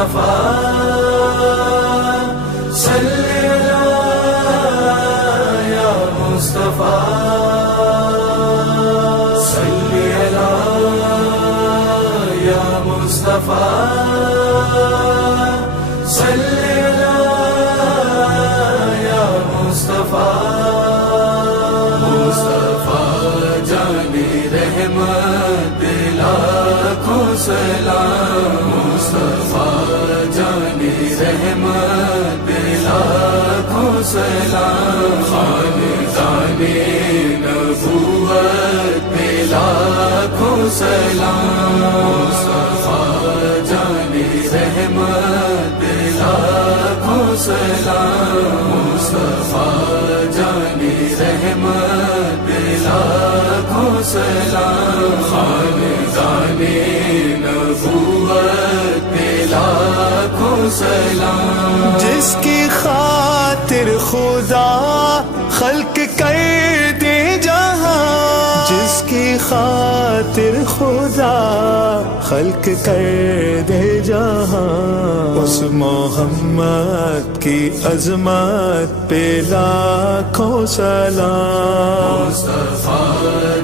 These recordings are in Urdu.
مصطفیٰ صلی اللہ یا مصطفیٰ صلی اللہ یا مصطفیٰ صلی اللہ یا مصطفیٰ مصطفیٰ جانی رحمت لاکھوں سلام مصطفیٰ جانی رحمت لاکھوں سلام خاندان نبوت پہ لاکھوں سلام مصطفیٰ جانی رحمت لاکھوں سلام مصطفیٰ جانی رحمت لاکھوں سلام خاندان نبوت پہ لاکھوں سلام جس کی خاطر خدا خلق کر دے جہاں جس کی خاطر خدا خلق کر دے جہاں اس محمد کی عظمت پہ لاکھوں سلام مصطفیٰ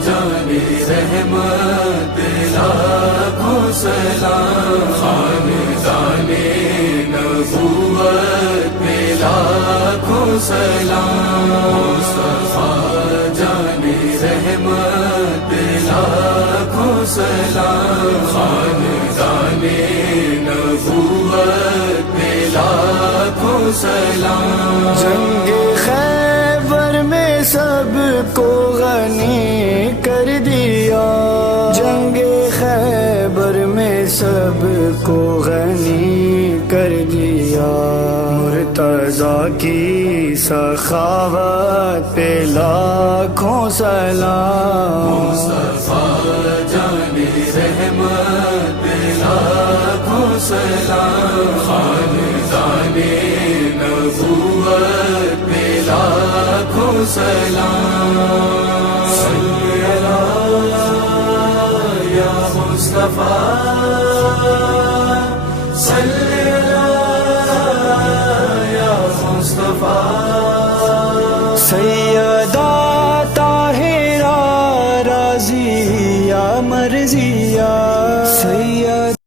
جانی رحمت لاکھوں سلام خاندان نبوت پہ لاکھوں سلام مصطفیٰ جانی رحمت لاکھوں سلام خاندان نبوت پہ لاکھوں سلام جنگ خیبر میں سب کو غنی کر دیا جنگ خیبر میں سب کو غنی کر دیا مرتضیٰ کی سخاوت پہ لاکھوں سلام مصطفیٰ جانی رحمت لاکھوں سلام خاندان نبوت پہ لاکھوں سلام صلی اللہ یا مصطفیٰ صلی